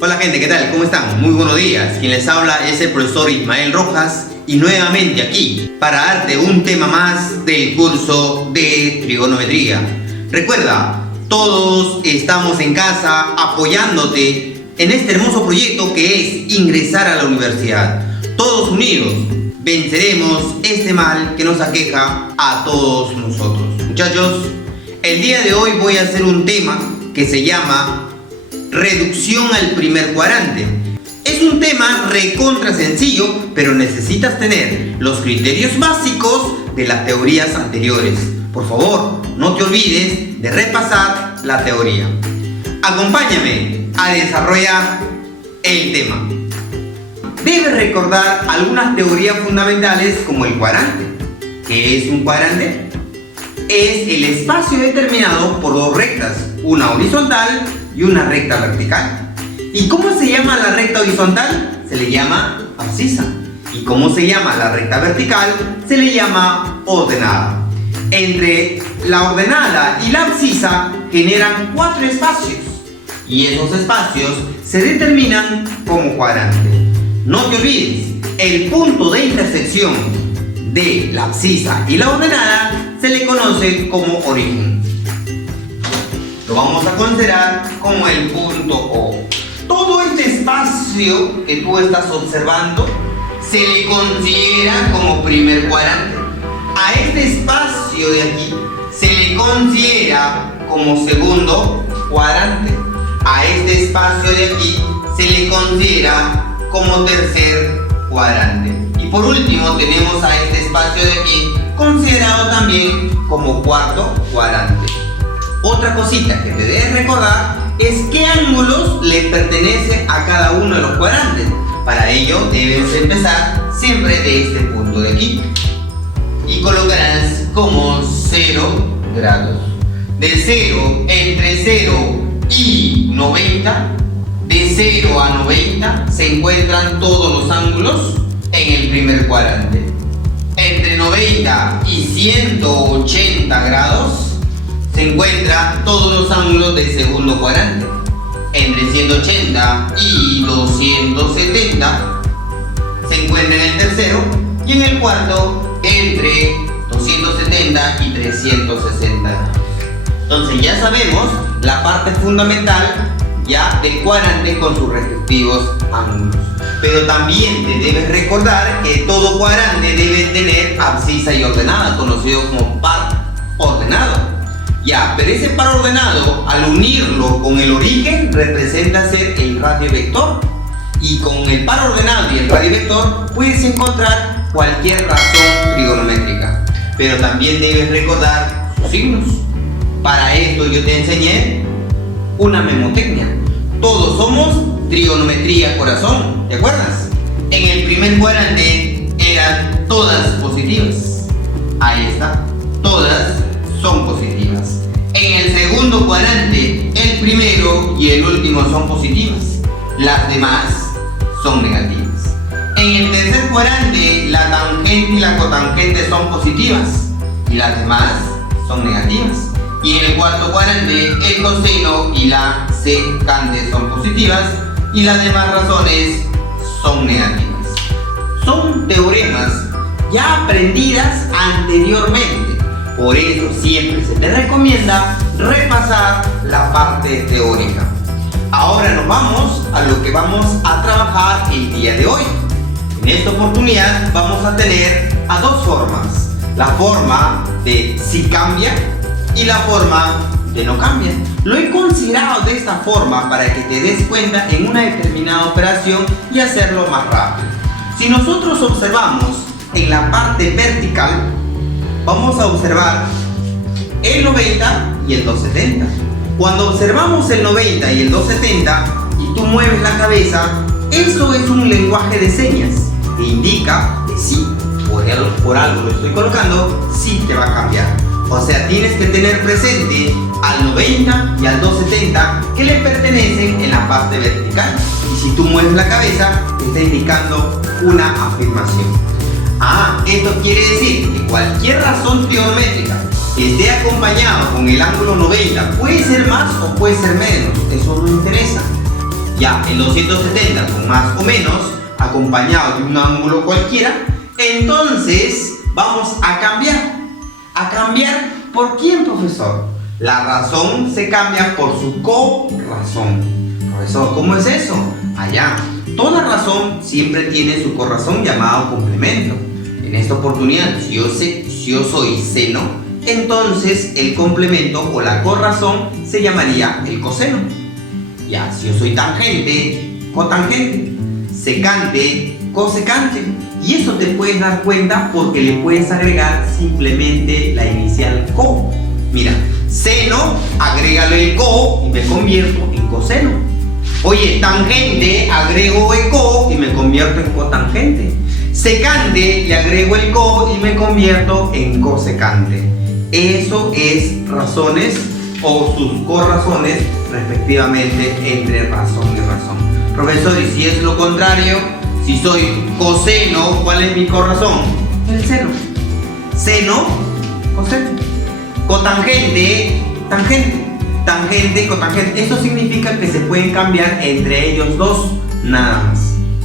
Hola gente, ¿qué tal? ¿Cómo están? Muy buenos días. Quien les habla es el profesor Ismael Rojas y nuevamente aquí para darte un tema más del curso de trigonometría. Recuerda, todos estamos en casa apoyándote en este hermoso proyecto que es ingresar a la universidad. Todos unidos venceremos este mal que nos aqueja a todos nosotros. Muchachos, el día de hoy voy a hacer un tema que se llama reducción al primer cuadrante. Es un tema recontra sencillo, pero necesitas tener los criterios básicos de las teorías anteriores. Por favor, no te olvides de repasar la teoría. Acompáñame a desarrollar el tema. Debes recordar algunas teorías fundamentales como el cuadrante. ¿Qué es un cuadrante? Es el espacio determinado por dos rectas, una horizontal y una recta vertical. ¿Y cómo se llama la recta horizontal? Se le llama abscisa. ¿Y cómo se llama la recta vertical? Se le llama ordenada. Entre la ordenada y la abscisa generan 4 espacios y esos espacios se determinan como cuadrante. No te olvides, el punto de intersección de la abscisa y la ordenada se le conoce como origen. Lo vamos a considerar como el punto O. Todo este espacio que tú estás observando se le considera como primer cuadrante. A este espacio de aquí se le considera como segundo cuadrante. A este espacio de aquí se le considera como tercer cuadrante. Y por último tenemos a este espacio de aquí considerado también como cuarto cuadrante. Otra cosita que te debes recordar es qué ángulos le pertenece a cada uno de los cuadrantes. Para ello debes empezar siempre de este punto de aquí y colocarás como 0 grados. De 0, entre 0 y 90, de 0 a 90 se encuentran todos los ángulos en el primer cuadrante. Entre 90 y 180 grados se encuentran todos los ángulos del segundo cuadrante. Entre 180 y 270 se encuentra en el tercero y en el cuarto entre 270 y 360 grados. Entonces ya sabemos la parte fundamental ya del cuadrante con sus respectivos ángulos. Pero también te debes recordar que todo cuadrante debe tener abscisa y ordenada, conocido como par ordenado. Ya, pero ese par ordenado, al unirlo con el origen, representa ser el radio vector. Y con el par ordenado y el radio vector puedes encontrar cualquier razón trigonométrica. Pero también debes recordar sus signos. Para esto yo te enseñé una memotecnia. Todos somos trigonometría corazón, ¿te acuerdas? En el primer cuadrante eran todas positivas. Ahí está, todas son positivas. En el segundo cuadrante, el primero y el último son positivas. Las demás son negativas. En el tercer cuadrante, la tangente y la cotangente son positivas y las demás son negativas. Y en el cuarto cuadrante, el coseno y la secante son positivas y las demás razones son negativas. Son teoremas ya aprendidas anteriormente. Por eso siempre se te recomienda repasar la parte teórica. Ahora nos vamos a lo que vamos a trabajar el día de hoy. En esta oportunidad vamos a tener a dos formas. La forma de si cambia y la forma de no cambia. Lo he considerado de esta forma para que te des cuenta en una determinada operación y hacerlo más rápido. Si nosotros observamos en la parte vertical, vamos a observar el 90 y el 270. Cuando observamos el 90 y el 270 y tú mueves la cabeza, eso es un lenguaje de señas que indica que sí, por algo lo estoy colocando, sí te va a cambiar. O sea, tienes que tener presente al 90 y al 270 que le pertenecen en la parte vertical. Y si tú mueves la cabeza, te está indicando una afirmación. Esto quiere decir que cualquier razón trigonométrica que esté acompañado con el ángulo 90 puede ser más o puede ser menos, eso no interesa. Ya, el 270 con más o menos, acompañado de un ángulo cualquiera, entonces vamos a cambiar. ¿A cambiar por quién, profesor? La razón se cambia por su corrazón. Profesor, ¿cómo es eso? Allá, toda razón siempre tiene su corrazón llamado complemento. En esta oportunidad, si yo soy seno, entonces el complemento o la corrazón se llamaría el coseno. Ya, si yo soy tangente, cotangente, secante, cosecante. Y eso te puedes dar cuenta porque le puedes agregar simplemente la inicial co. Mira, seno, agrégale el co y me convierto en coseno. Oye, tangente, agrego el co y me convierto en cotangente. Secante, le agrego el co y me convierto en cosecante. Eso es razones o sus corrazones respectivamente entre razón y razón. Profesor, ¿y si es lo contrario? Si soy coseno, ¿cuál es mi corrazón? El seno. Seno, coseno. Cotangente, tangente. Tangente, cotangente. Esto significa que se pueden cambiar entre ellos dos, nada más.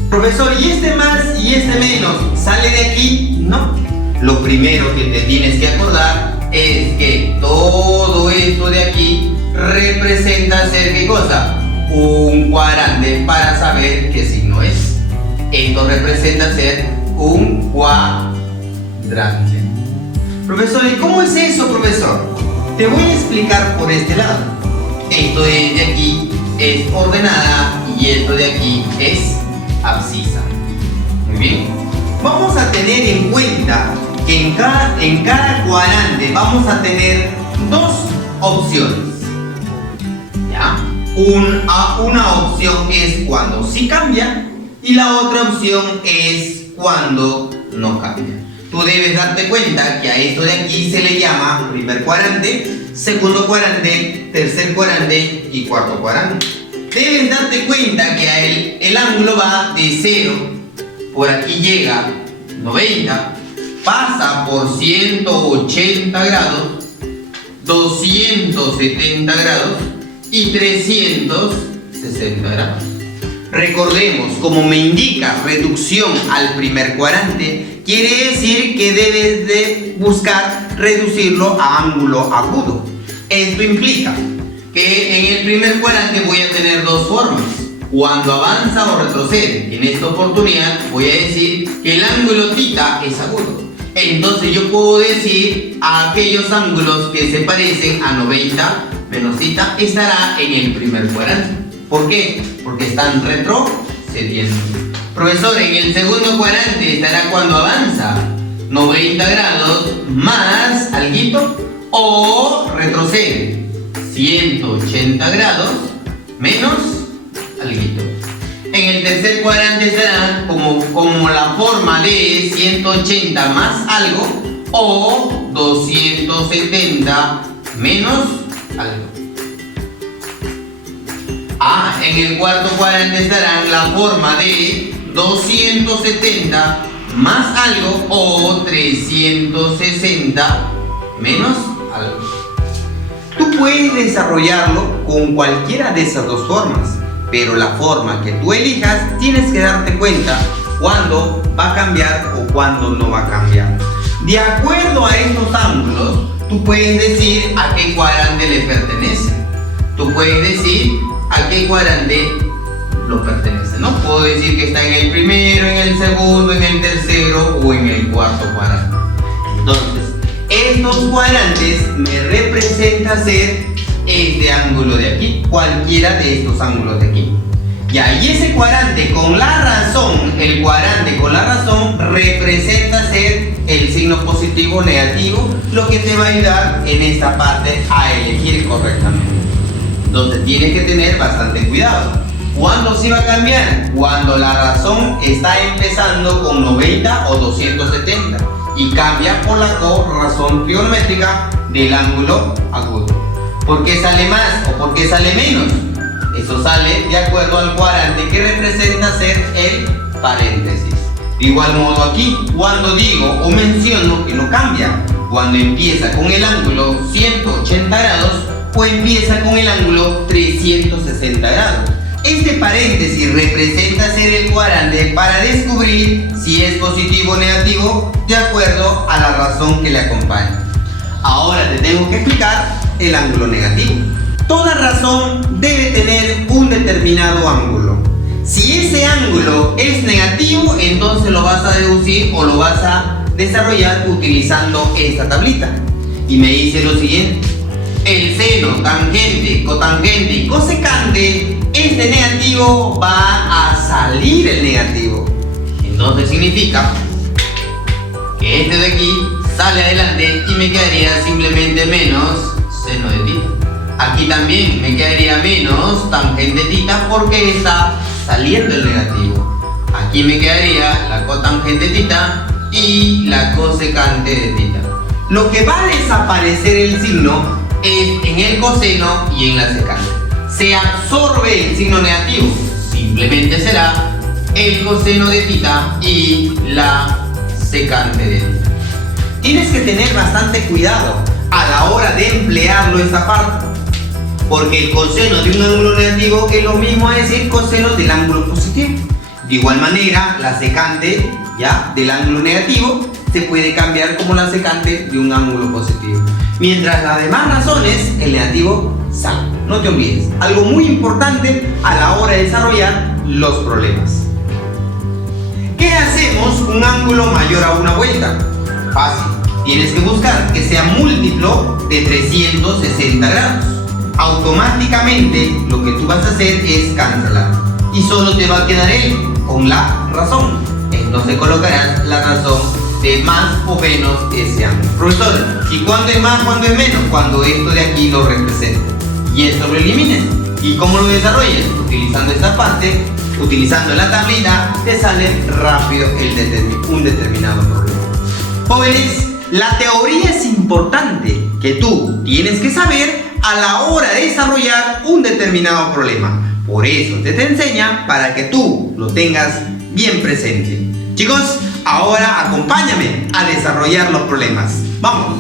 Profesor, ¿y este más y este menos sale de aquí? No. Lo primero que te tienes que acordar es que todo esto de aquí representa ser ¿qué cosa? Un cuadrante para saber qué signo es. Esto representa ser un cuadrante. Profesor, ¿y cómo es eso, profesor? Te voy a explicar por este lado. Esto de aquí es ordenada y esto de aquí es abscisa. Muy bien. Vamos a tener en cuenta que en cada cuadrante vamos a tener dos opciones. ¿Ya? Una opción es cuando sí cambia y la otra opción es cuando no cambia. Tú debes darte cuenta que a esto de aquí se le llama primer cuadrante, segundo cuadrante, tercer cuadrante y cuarto cuadrante. Debes darte cuenta que el ángulo va de 0, por aquí llega 90, pasa por 180 grados, 270 grados y 360 grados. Recordemos, como me indica reducción al primer cuadrante, quiere decir que debes de buscar reducirlo a ángulo agudo. Esto implica que en el primer cuadrante voy a tener dos formas, cuando avanza o retrocede. En esta oportunidad voy a decir que el ángulo θ es agudo. Entonces yo puedo decir a aquellos ángulos que se parecen a 90 menos θ estará en el primer cuadrante. ¿Por qué? Porque están retrocediendo. Profesor, en el segundo cuadrante estará cuando avanza 90 grados más alguito o retrocede 180 grados menos alguito. En el tercer cuadrante estará como la forma de 180 más algo o 270 menos algo. En el cuarto cuadrante estará la forma de 270 más algo o 360 menos algo. Tú puedes desarrollarlo con cualquiera de esas dos formas, pero la forma que tú elijas tienes que darte cuenta cuándo va a cambiar o cuándo no va a cambiar. De acuerdo a estos ángulos, tú puedes decir a qué cuadrante le pertenece. Tú puedes decir a qué cuadrante lo pertenece, ¿no? Puedo decir que está en el primero, en el segundo, en el tercero o en el cuarto cuadrante. Entonces, estos cuadrantes me representan ser este ángulo de aquí, cualquiera de estos ángulos de aquí. Ya, y ese cuadrante con la razón, el cuadrante con la razón representa ser el signo positivo o negativo, lo que te va a ayudar en esta parte a elegir correctamente. Entonces tienes que tener bastante cuidado. ¿Cuándo sí va a cambiar? Cuando la razón está empezando con 90 o 270 y cambia por la corrazón trigonométrica del ángulo agudo. ¿Por qué sale más o por qué sale menos? Eso sale de acuerdo al cuadrante que representa ser el paréntesis. De igual modo aquí, cuando digo o menciono que no cambia, cuando empieza con el ángulo 180 grados o empieza con el ángulo 360 grados. Este paréntesis representa ser el cuadrante para descubrir si es positivo o negativo de acuerdo a la razón que le acompaña. Ahora te tengo que explicar el ángulo negativo. Toda razón debe tener un determinado ángulo. Si ese ángulo es negativo, entonces lo vas a deducir o lo vas a desarrollar utilizando esta tablita. Y me dice lo siguiente: el seno, tangente, cotangente y cosecante, este negativo va a salir el negativo. Entonces significa que este de aquí sale adelante y me quedaría simplemente menos seno de tita. Aquí también me quedaría menos tangente tita porque está saliendo el negativo. Aquí me quedaría la cotangente tita y la cosecante de tita. Lo que va a desaparecer el signo es en el coseno y en la secante. Se absorbe el signo negativo, simplemente será el coseno de tita y la secante de tita. Tienes que tener bastante cuidado a la hora de emplearlo esta parte, porque el coseno de un ángulo negativo es lo mismo a decir coseno del ángulo positivo. De igual manera, la secante del ángulo negativo se puede cambiar como la secante de un ángulo positivo. Mientras las demás razones, el negativo sale. No te olvides, algo muy importante a la hora de desarrollar los problemas. ¿Qué hacemos con un ángulo mayor a una vuelta? Fácil, tienes que buscar que sea múltiplo de 360 grados. Automáticamente lo que tú vas a hacer es cancelar y solo te va a quedar él con la razón. Entonces colocarás la razón de más o menos ese ángulo. Profesor, ¿y cuándo es más, cuándo es menos? Cuando esto de aquí lo represente y esto lo elimines. ¿Y cómo lo desarrollas? Utilizando esta parte, utilizando la tablita, te sale rápido un determinado problema. Jóvenes, la teoría es importante que tú tienes que saber a la hora de desarrollar un determinado problema. Por eso te enseña para que tú lo tengas bien presente. Chicos, ahora acompáñame a desarrollar los problemas. ¡Vamos!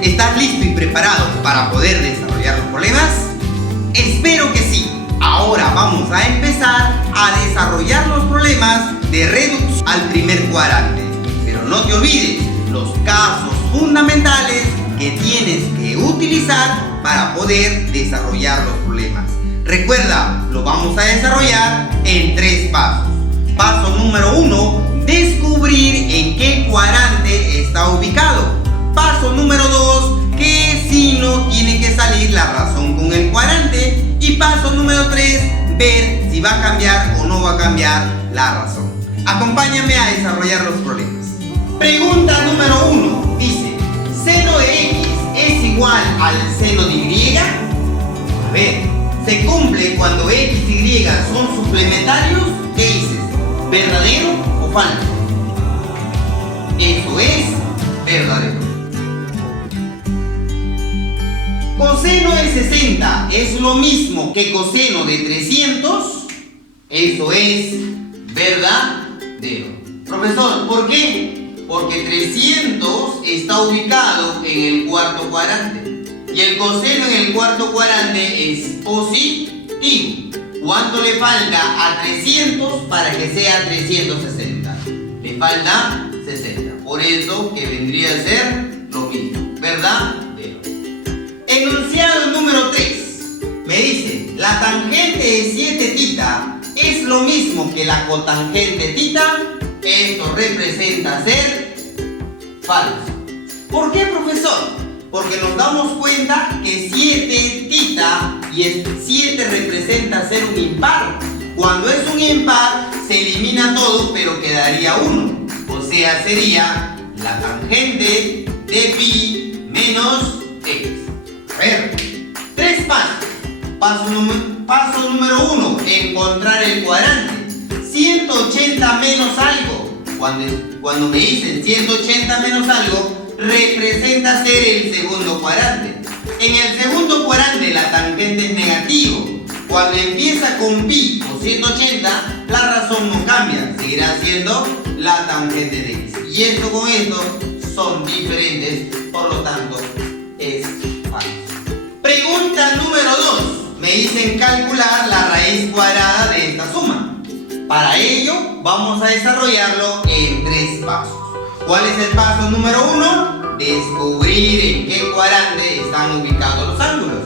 ¿Estás listo y preparado para poder desarrollar los problemas? Espero que sí. Ahora vamos a empezar a desarrollar los problemas de reducción al primer cuadrante. Pero no te olvides los casos fundamentales que tienes que utilizar para poder desarrollar los problemas. Recuerda, lo vamos a desarrollar en 3 pasos. Paso número 1, descubrir en qué cuadrante está ubicado. Paso número 2, qué signo tiene que salir la razón con el cuadrante. Y paso número 3, ver si va a cambiar o no va a cambiar la razón. Acompáñame a desarrollar los problemas. Pregunta número 1, dice: ¿seno de X es igual al seno de Y? A ver, ¿se cumple cuando X y Y son suplementarios? ¿Qué dices? ¿Verdadero o falso? Eso es verdadero. Coseno de 60 es lo mismo que coseno de 300. Eso es verdadero. Profesor, ¿por qué? Porque 300 está ubicado en el cuarto cuadrante y el coseno en el cuarto cuadrante es positivo. ¿Cuánto le falta a 300 para que sea 360? Le falta 60. Por eso que vendría a ser lo mismo, ¿verdad? Enunciado número 3 me dice: la tangente de 7 tita es lo mismo que la cotangente tita. Esto representa ser falso. ¿Por qué, profesor? Porque nos damos cuenta que 7 tita y 7 representa ser un impar. Cuando es un impar se elimina todo, pero quedaría 1. O sea, sería la tangente de pi menos x. A ver, 3 pasos. Paso número 1, encontrar el cuadrante. 180 menos algo. Cuando me dicen 180 menos algo, representa ser el segundo cuadrante. En el segundo cuadrante la tangente es negativo. Cuando empieza con pi o 180, la razón no cambia, seguirá siendo la tangente de x. Y esto con esto son diferentes, por lo tanto es falso. Pregunta número 2. Me dicen calcular la raíz cuadrada de esta suma. Para ello vamos a desarrollarlo en 3 pasos. ¿Cuál es el paso número 1? Descubrir en qué cuadrante están ubicados los ángulos.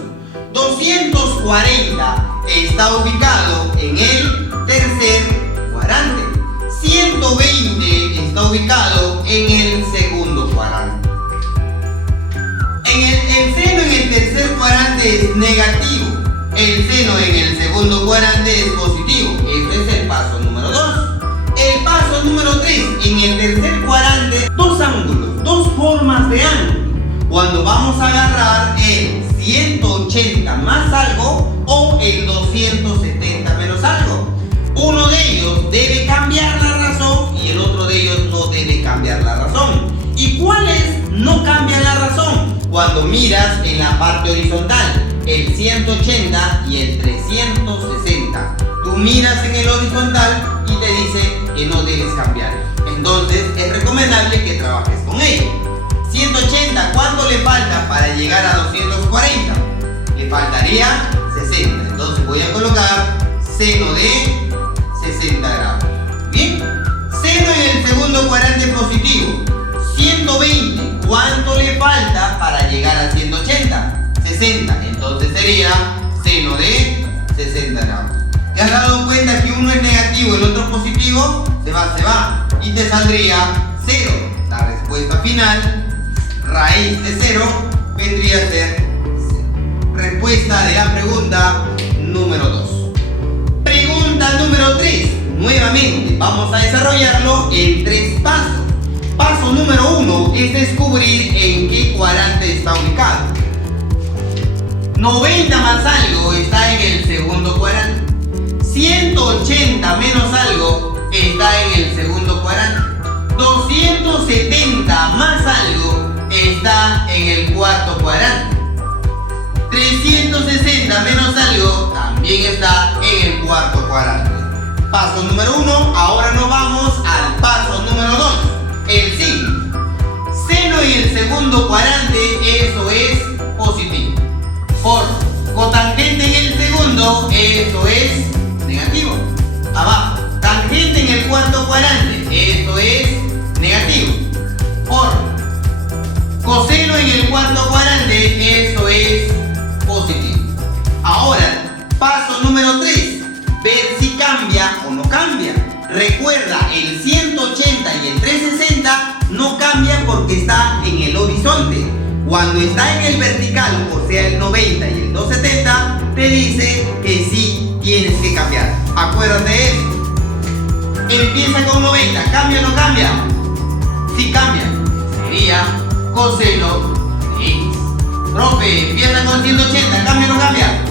240 está ubicado en el tercer cuadrante. 120 está ubicado en el segundo cuadrante. El seno en el tercer cuadrante es negativo. El seno en el segundo cuadrante es positivo. Este es el paso número 2. El paso número 3. En el tercer cuadrante, 2 ángulos, 2 formas de ángulo. Cuando vamos a agarrar el 180 más algo o el 270 menos algo, uno de ellos debe cambiar la razón y el otro de ellos no debe cambiar la razón. ¿Y cuáles no cambian la razón? Cuando miras en la parte horizontal, el 180 y el 360. Tú miras en el horizontal y te dice que no debes cambiar. Entonces es recomendable que trabajes con ello. 180, ¿cuánto le falta para llegar a 240? Le faltaría 60. Entonces voy a colocar seno de 60 grados. Bien. Seno en el segundo cuadrante positivo. 120, ¿cuánto le falta para llegar a 180? 60. Entonces sería seno de 60 grados. ¿Te has dado cuenta que uno es negativo y el otro positivo? Se va. Y te saldría 0. La respuesta final, raíz de 0, vendría a ser 0. Respuesta de la pregunta número 2. Pregunta número 3. Nuevamente vamos a desarrollarlo en 3 pasos. Paso número 1 es descubrir en qué cuadrante está ubicado. 90 más algo está en el segundo cuadrante. 180 menos algo está en el segundo cuadrante. 270 más algo está en el cuarto cuadrante. 360 menos algo también está en el cuarto cuadrante. Paso número 1. Ahora nos vamos al paso número 2. El signo. Seno en el segundo cuadrante, eso es positivo. Por cotangente en el segundo, eso es negativo. Abajo, tangente en el cuarto cuadrante, eso es negativo. Por coseno en el cuarto cuadrante, eso es positivo. Ahora, paso número 3. Ver si cambia o no cambia. Recuerda, el 180 y el 360 no cambian porque está en el horizonte. Cuando está en el vertical, o sea el 90 y el 270, te dice que sí tienes que cambiar. Acuérdate de eso. Empieza con 90, ¿cambia o no cambia? Sí cambia. Sería coseno de x. Profe, empieza con 180, ¿cambia o no cambia?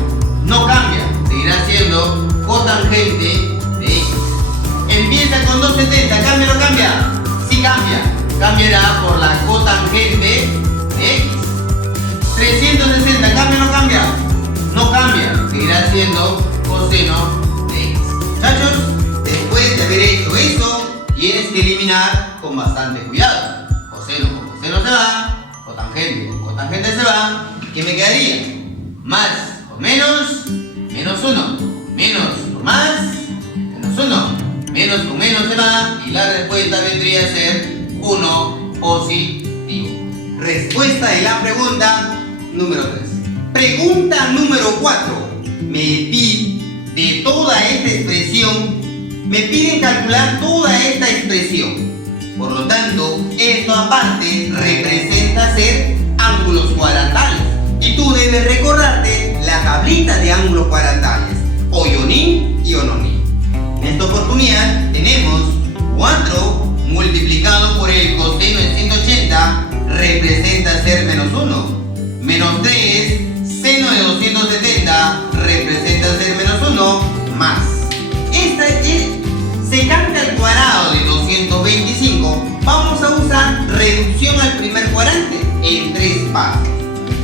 No cambia. Seguirá siendo cotangente de x. Empieza con 270, ¿cambia o no cambia? Sí cambia. Cambiará por la cotangente de x. 360, ¿cambia o no cambia? No cambia. Seguirá siendo coseno de x. Muchachos, después de haber hecho eso, tienes que eliminar con bastante cuidado. Coseno con coseno se va, cotangente con cotangente se va. ¿Qué me quedaría? Más por menos, menos 1. Menos por más, menos 1. Menos con menos se va y la respuesta vendría a ser 1 positivo. Respuesta de la pregunta número 3. Pregunta número 4. Me pide de toda esta expresión, me piden calcular toda esta expresión. Por lo tanto, esto aparte representa ser ángulos cuadrantales. Y tú debes recordarte la tablita de ángulos cuadrantales, Oyonín y Ononín. En esta oportunidad tenemos 4 multiplicado por el coseno de 180 1. Menos 3, seno de 270 representa ser menos 1 más. Esta es secante al cuadrado de 225. Vamos a usar reducción al primer cuadrante en 3 pasos.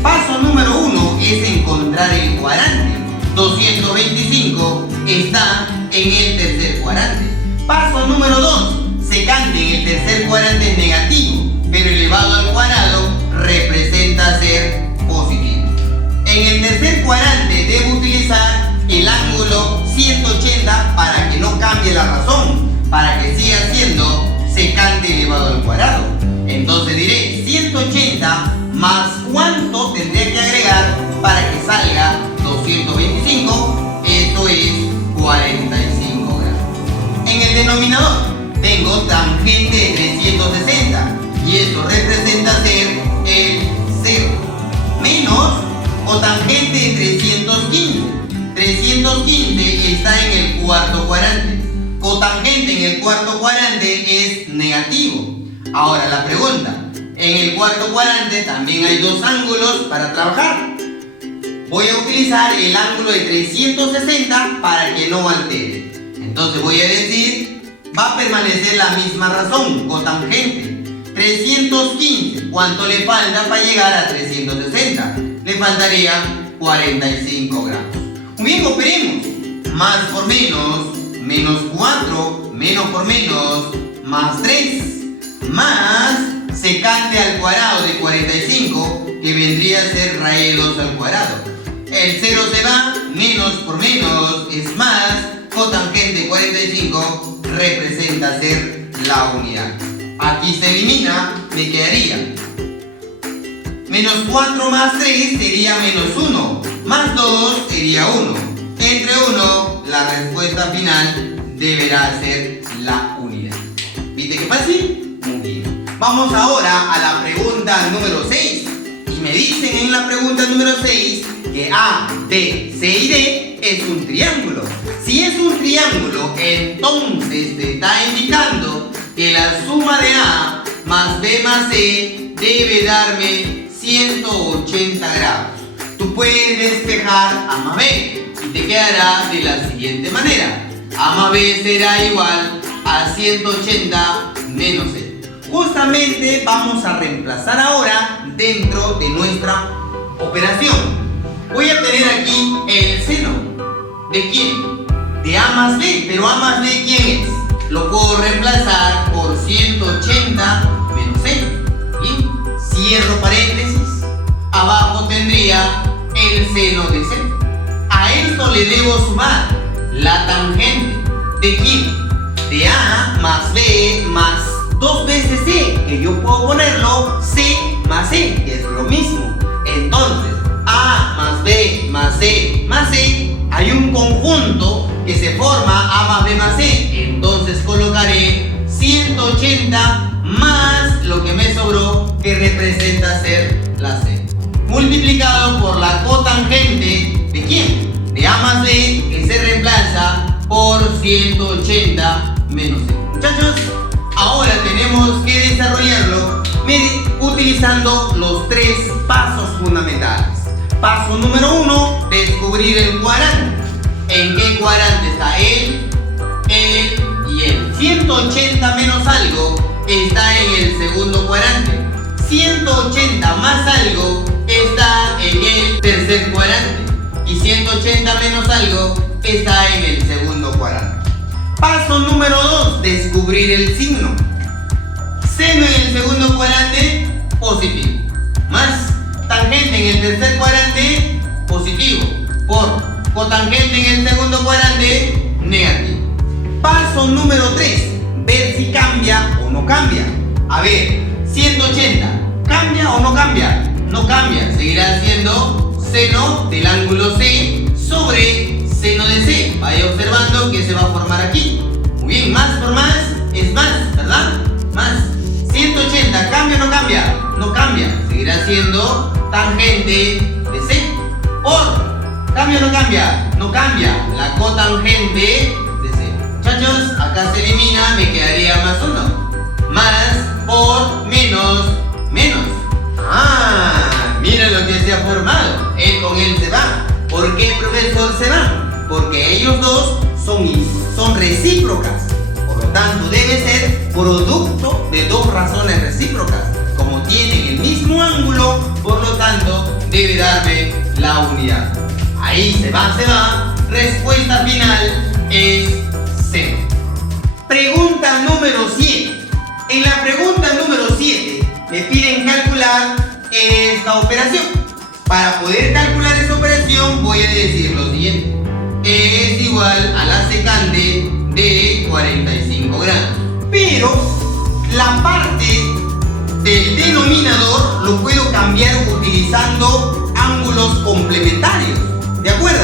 Paso número 1 es encontrar el cuadrante. 225 está en el tercer cuadrante. Paso número 2. Secante en el tercer cuadrante es negativo, pero elevado al cuadrado representa ser positivo. En el tercer cuadrante debo utilizar el ángulo 180 para que no cambie la razón, para que siga siendo secante elevado al cuadrado. Entonces diré 180 más cuánto tendría que agregar para que salga 225, esto es 45 grados. En el denominador tengo tangente de 360 y eso representa ser el 0 menos cotangente de 315. 315 está en el cuarto cuadrante. Cotangente en el cuarto cuadrante es negativo. Ahora la pregunta, en el cuarto cuadrante también hay dos ángulos para trabajar. Voy a utilizar el ángulo de 360 para que no altere. Entonces voy a decir, va a permanecer la misma razón, cotangente. 315, ¿cuánto le falta para llegar a 360? Le faltarían 45 grados. Muy bien, operemos. Más por menos, menos 4, menos por menos, más 3, más secante al cuadrado de 45, que vendría a ser raíz de 2 al cuadrado. El 0 se va, menos por menos es más, cotangente 45 representa ser la unidad. Aquí se elimina, me quedaría menos 4 más 3 sería menos 1, más 2 sería 1. Entre 1, la respuesta final deberá ser la unidad. ¿Viste qué fácil? Muy bien. Vamos ahora a la pregunta número 6. Y me dicen en la pregunta número 6 que A, B, C y D es un triángulo. Si es un triángulo, entonces te está indicando que la suma de A más B más C debe darme 180 grados. Tú puedes despejar A más B y te quedará de la siguiente manera. A más B será igual a 180 menos C. Justamente vamos a reemplazar ahora dentro de nuestra operación. Voy a tener aquí el seno. ¿De quién? De A más B. Pero A más B, ¿quién es? Lo puedo reemplazar por 180 menos C. Bien, cierro paréntesis. Abajo tendría el seno de C. A esto le debo sumar la tangente. ¿De quién? De A más B más 2 veces C, que yo puedo ponerlo C más C, que es lo mismo. Entonces, A más B más C más C, hay un conjunto que se forma A más B más C. Entonces colocaré 180 más lo que me sobró, que representa ser la C, multiplicado por la cotangente ¿de quién? De A más B, que se reemplaza por 180 menos C. Muchachos, ahora tenemos que desarrollarlo utilizando los 3 pasos fundamentales. Paso número 1, descubrir el cuadrante. ¿En qué cuadrante está él y él? 180 menos algo está en el segundo cuadrante. 180 más algo está en el tercer cuadrante. Y 180 menos algo está en el segundo cuadrante. Paso número 2, descubrir el signo. Seno en el segundo cuadrante, positivo. Más tangente en el tercer cuadrante, positivo. Por cotangente en el segundo cuadrante, negativo. Paso número 3, ver si cambia o no cambia. A ver, 180, ¿cambia o no cambia? No cambia, seguirá siendo seno del ángulo C sobre seno de C. Vaya observando que se va a formar aquí. Muy bien, más por más es más, ¿verdad? Más. 180, ¿cambia o no cambia? No cambia, seguirá siendo tangente de C. Por, ¿cambia o no cambia? No cambia, la cotangente de C. Muchachos, acá se elimina, me quedaría más 1. Más por menos, menos. Ah, debe darme la unidad. Ahí se va. Respuesta final es 0. Pregunta número 7. En la pregunta número 7 me piden calcular esta operación. Para poder calcular esta operación voy a decir lo siguiente. Es igual a la secante de 45 grados. Pero la parte del denominador lo puedo cambiar utilizando ángulos complementarios. ¿De acuerdo?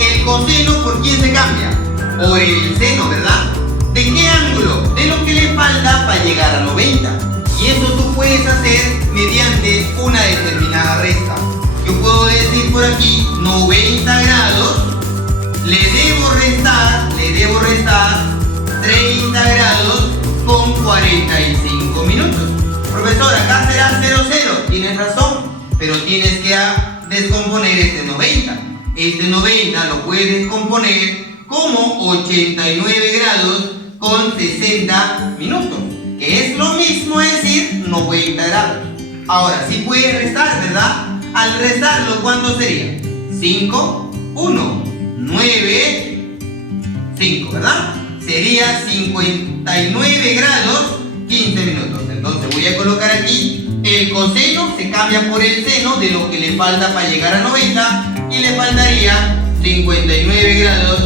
El coseno, ¿por quién se cambia? Por el seno, ¿verdad? ¿De qué ángulo? De lo que le falta para llegar a 90. Y eso tú puedes hacer mediante una determinada resta. Yo puedo decir por aquí 90 grados, le debo restar 30 grados con 45 minutos. Profesor, acá será 0, 0. Tienes razón, pero tienes que descomponer este 90. Este 90 lo puedes descomponer como 89 grados con 60 minutos, que es lo mismo decir 90 grados. Ahora, sí puedes restar, ¿verdad? Al restarlo, ¿cuánto sería? 5, 1, 9, 5, ¿verdad? Sería 59 grados 15 minutos. Entonces voy a colocar aquí el coseno, se cambia por el seno de lo que le falta para llegar a 90 y le faltaría 59 grados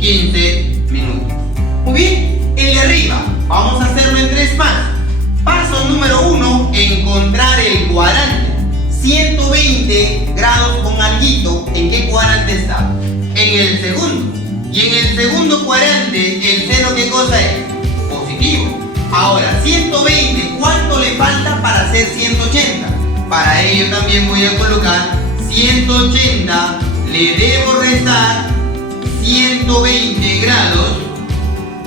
15 minutos. Muy bien, el de arriba, vamos a hacerlo en 3 pasos. Paso número 1, encontrar el cuadrante. 120 grados con alguito, ¿en qué cuadrante está? En el segundo. Y en el segundo cuadrante, el seno, ¿qué cosa es? Positivo. Ahora, 120, ¿cuánto le falta para hacer 180? Para ello también voy a colocar 180, le debo restar 120 grados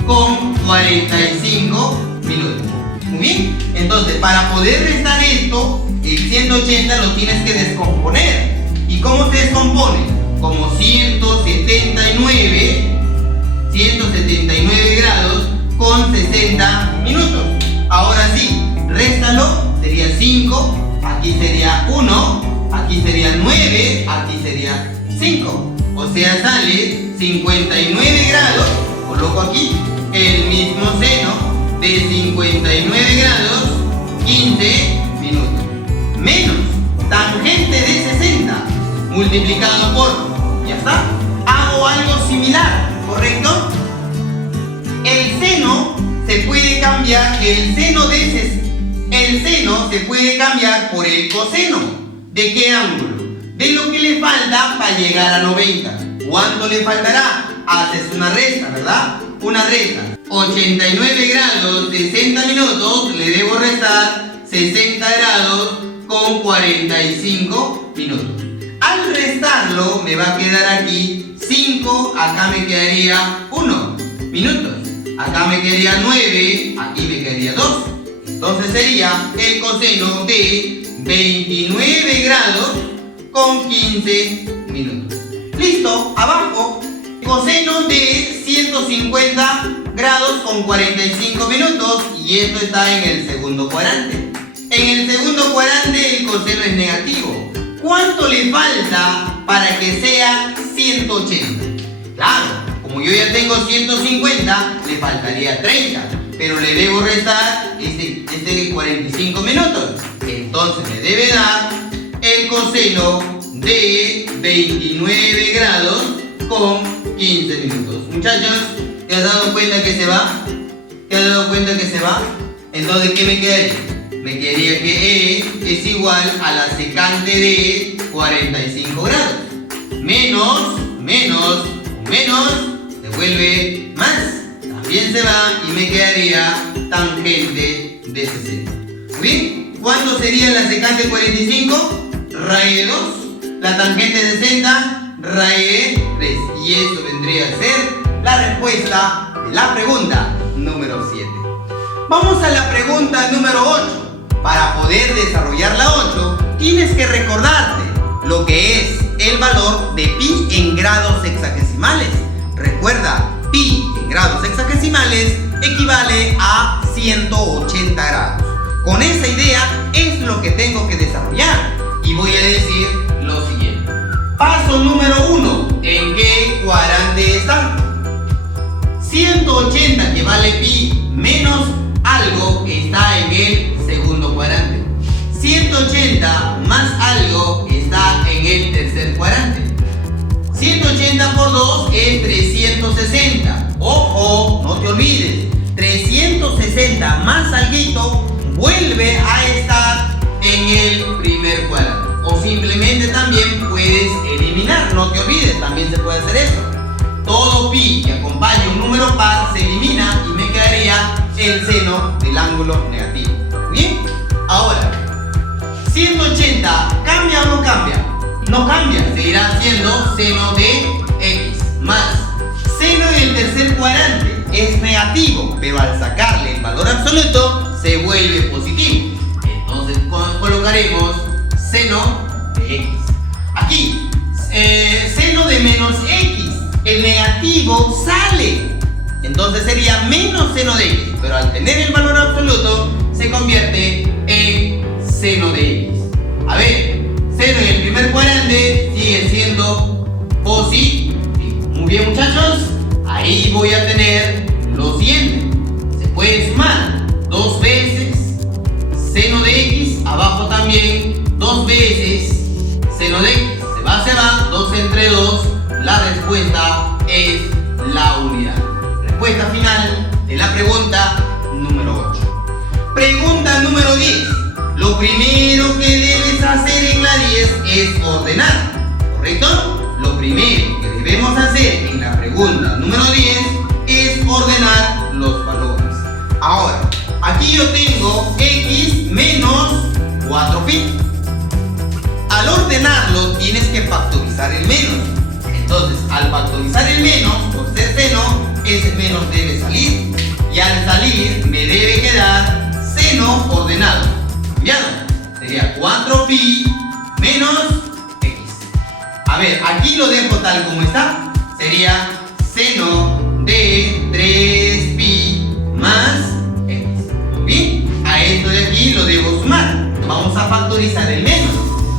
con 45 minutos. Muy bien, entonces para poder restar esto, el 180 lo tienes que descomponer. ¿Y cómo se descompone? Como 179 grados con 60 minutos. Ahora sí, réstalo, sería 5, aquí sería 1, aquí sería 9, aquí sería 5. O sea, sale 59 grados, coloco aquí el mismo seno de 59 grados 15 minutos. Menos tangente de 60 multiplicado por, ya está, hago algo similar, ¿correcto? El seno se puede cambiar, el seno se puede cambiar por el coseno. ¿De qué ángulo? De lo que le falta para llegar a 90. ¿Cuánto le faltará? Haces una resta, ¿verdad? Una resta. 89 grados 60 minutos, le debo restar 60 grados con 45 minutos. Al restarlo me va a quedar aquí 5, acá me quedaría 1 minutos. Acá me quedaría 9, aquí me quedaría 2. Entonces sería el coseno de 29 grados con 15 minutos. Listo, abajo, coseno de 150 grados con 45 minutos y esto está en el segundo cuadrante. En el segundo cuadrante el coseno es negativo. ¿Cuánto le falta para que sea 180? Claro, como yo ya tengo 150, le faltaría 30, pero le debo restar este 45 minutos. Entonces me debe dar el coseno de 29 grados con 15 minutos. Muchachos, ¿te has dado cuenta que se va? ¿Te has dado cuenta que se va? Entonces, ¿qué me quedaría? Me quedaría que E es igual a la secante de 45 grados. Menos, devuelve más. También se va y me quedaría tangente de 60. ¿Muy bien? ¿Cuánto sería la secante de 45? Raíz de 2. La tangente de 60, raíz de 3. Y eso vendría a ser la respuesta de la pregunta número 7. Vamos a la pregunta número 8. Para poder desarrollar la 8, tienes que recordarte lo que es el valor de pi en grados sexagesimales. Recuerda, pi en grados sexagesimales equivale a 180 grados. Con esa idea es lo que tengo que desarrollar y voy a decir Paso número 1. ¿En qué cuadrante están? 180, que vale pi menos algo, está en el segundo cuadrante. 180 más algo está en el tercer cuadrante. 180 por 2 es 360. Ojo, no te olvides. 360 más alguito vuelve a estar en el primer cuadrante. O simplemente también puedes eliminar, no te olvides, también se puede hacer esto. Todo pi que acompañe un número par se elimina y me quedaría el seno del ángulo negativo. ¿Bien? Ahora, 180, ¿cambia o no cambia? No cambia, seguirá siendo seno de x más seno en el tercer cuadrante. Es negativo, pero al sacarle el valor absoluto se vuelve positivo. Entonces colocaremos seno de x. Aquí, seno de menos x. El negativo sale. Entonces sería menos seno de x. Pero al tener el valor absoluto se convierte en seno de x. A ver, seno en el primer cuadrante sigue siendo positivo. Muy bien, muchachos. Ahí voy a tener lo siguiente. Se puede sumar 2 veces seno de x. Abajo también 2 veces seno de x. Se va, 2 entre 2. La respuesta es la unidad. Respuesta final de la pregunta número 8. Pregunta número 10. Lo primero que debes hacer en la 10 es ordenar. ¿Correcto? Lo primero que debemos hacer en la pregunta número 10 es ordenar los valores. Ahora, aquí yo tengo x menos 4pi. Al ordenarlo tienes que factorizar el menos. Entonces, al factorizar el menos, por ser seno, ese menos debe salir. Y al salir me debe quedar seno ordenado. ¿Cambiado? Sería 4pi menos x. A ver, aquí lo dejo tal como está. Sería seno de 3pi más x. Bien, a esto de aquí lo debo sumar. Vamos a factorizar el menos.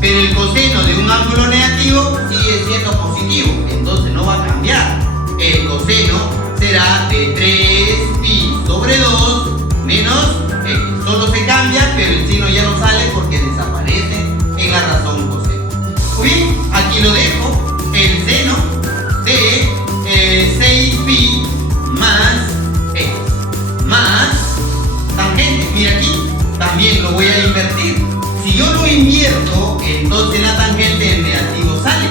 Pero el coseno de un ángulo negativo sigue siendo positivo, entonces no va a cambiar. El coseno será de 3pi sobre 2 menos x. Solo se cambia, pero el signo ya no sale porque desaparece en la razón coseno. Muy bien, aquí lo dejo. El seno de 6pi más x más tangente. Mira aquí, también lo voy a invertir. Si yo lo invierto, entonces la tangente en negativo sale.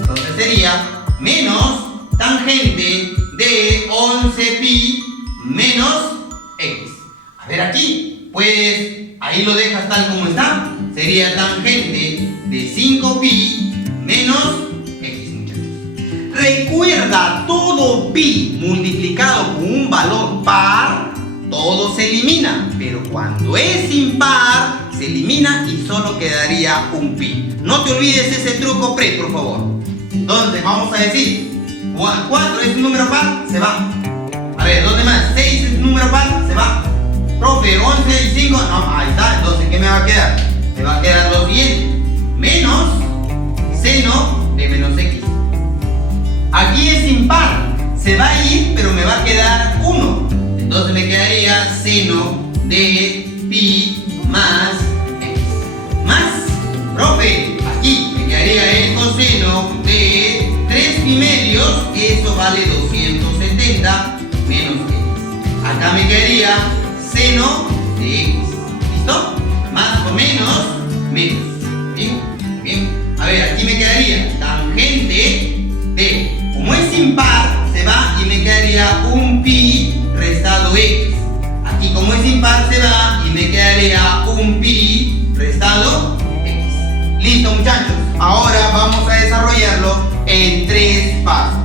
Entonces sería menos tangente de 11pi menos x. A ver aquí, pues ahí lo dejas tal como está. Sería tangente de 5pi menos x, muchachos. Recuerda, todo pi multiplicado con un valor par, todo se elimina. Pero cuando es impar, se elimina y solo quedaría un pi. No te olvides ese truco pre, por favor. Entonces vamos a decir 4 es un número par, se va. A ver, ¿dónde más? 6 es un número par, se va. Profe, 11 y 5, no, ahí está. Entonces, ¿qué me va a quedar? Me va a quedar lo siguiente: menos seno de menos x. Aquí es impar, se va a ir, pero me va a quedar 1. Entonces me quedaría seno de pi más x. Más, profe, aquí me quedaría el coseno de 3pi medios, eso vale 270 menos x. Acá me quedaría seno de x. ¿Listo? Más o menos, menos. ¿Bien? Bien. A ver, aquí me quedaría tangente de, como es impar, se va y me quedaría un pi restado x. Aquí como es impar se va y me quedaría un pi restado x. Listo, muchachos. Ahora vamos a desarrollarlo en 3 pasos.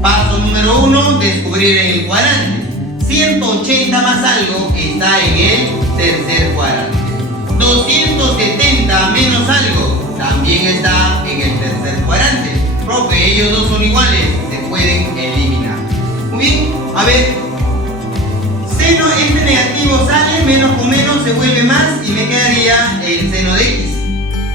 Paso número 1, descubrir el cuadrante. 180 más algo está en el tercer cuadrante. 270 menos algo también está en el tercer cuadrante. Profe, ellos dos son iguales, se pueden eliminar. Muy bien, a ver. Seno, este negativo sale, menos con menos se vuelve más y me quedaría el seno de x.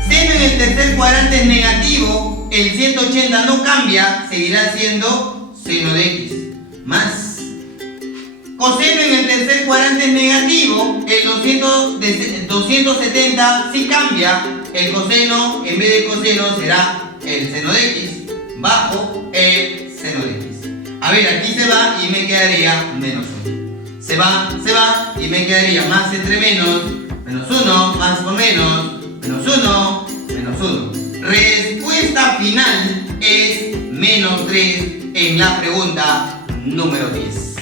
Seno en el tercer cuadrante es negativo, el 180 no cambia, seguirá siendo seno de x. Más coseno en el tercer cuadrante es negativo, el 270 sí cambia, el coseno en vez de coseno será el seno de x bajo el seno de x. A ver, aquí se va y me quedaría menos 1. Se va y me quedaría más entre menos, menos 1, más por menos, menos 1, menos 1. Respuesta final es menos 3 en la pregunta número 10.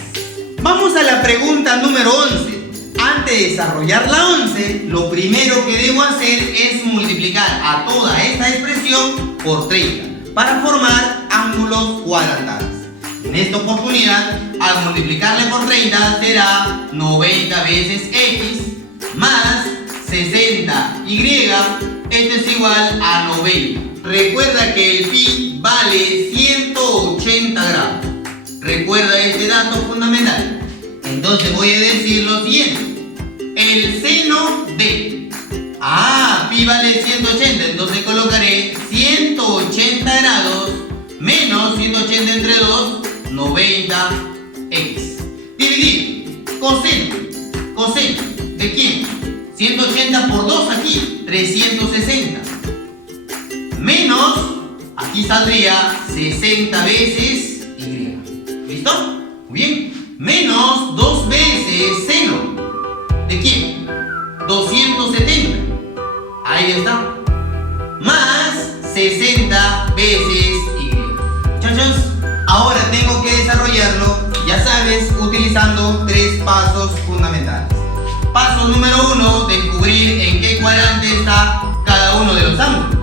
Vamos a la pregunta número 11. Antes de desarrollar la 11, lo primero que debo hacer es multiplicar a toda esta expresión por 30 para formar ángulos cuadrantales. En esta oportunidad, al multiplicarle por 30 será 90 veces x más 60y. Esto es igual a 90. Recuerda que el pi vale 180 grados. Recuerda este dato fundamental. Entonces voy a decir lo siguiente. El seno de... pi vale 180. Entonces colocaré 180 grados menos 180 entre 2, 90x. Dividir. Coseno. ¿Coseno de quién? 180 por 2 aquí, 360. Menos, aquí saldría 60 veces y. ¿Listo? Muy bien. Menos 2 veces seno. ¿De quién? 270. Ahí está. Más 60 veces y. Muchachos, ahora tengo que desarrollarlo, ya sabes, utilizando 3 pasos fundamentales. Paso número 1, descubrir en qué cuadrante está cada uno de los ángulos.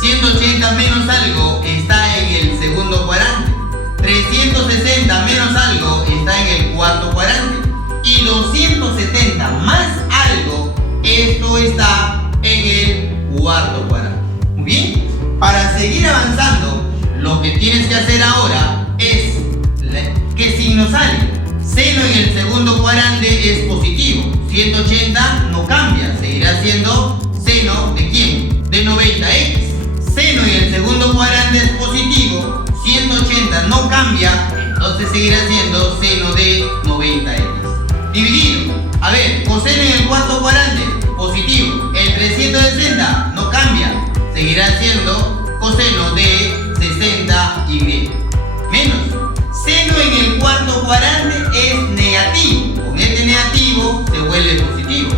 180 menos algo está en el segundo cuadrante. 360 menos algo está en el cuarto cuadrante. Y 270 más algo, esto está en el cuarto cuadrante. Muy bien, para seguir avanzando, lo que tienes que hacer ahora es ¿qué signo sale? Seno en el segundo cuadrante es positivo. 180 no cambia, seguirá siendo seno de quién? De 90x. Seno en el segundo cuadrante es positivo. 180 no cambia, entonces seguirá siendo seno de 90x. Dividido. A ver, coseno en el cuarto cuadrante, positivo. El 360 no cambia, seguirá siendo coseno de 60y. Menos. Seno en el cuarto cuadrante es negativo. Con este negativo se vuelve positivo.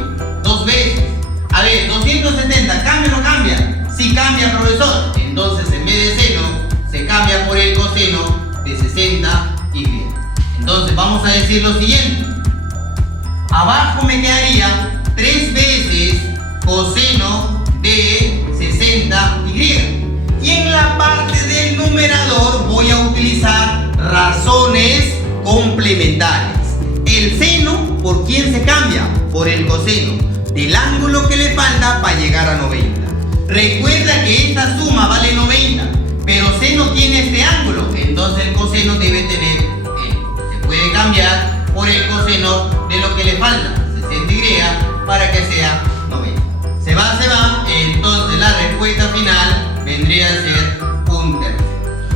2 veces. A ver, 270, ¿cambia o no cambia? Sí cambia, profesor. Entonces en vez de seno, se cambia por el coseno de 60y. Entonces vamos a decir lo siguiente. Abajo me quedaría 3 veces coseno de 60y. Y en la parte del numerador voy a utilizar razones complementarias. El seno, ¿por quién se cambia? Por el coseno del ángulo que le falta para llegar a 90. Recuerda que esta suma vale 90, pero seno tiene este ángulo, entonces el coseno debe tener se puede cambiar por el coseno de lo que le falta, 60y, para que sea 90. Se va, entonces la respuesta final vendría a ser un tercio.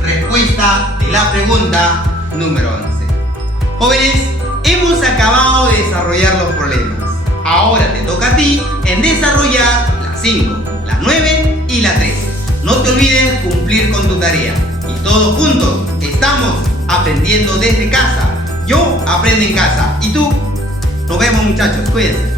Respuesta de la pregunta número 11. Jóvenes, hemos acabado de desarrollar los problemas. Ahora te toca a ti en desarrollar la 5, la 9 y la 13. No te olvides cumplir con tu tarea. Y todos juntos estamos aprendiendo desde casa. Yo aprendo en casa. ¿Y tú? Nos vemos, muchachos. Cuídense.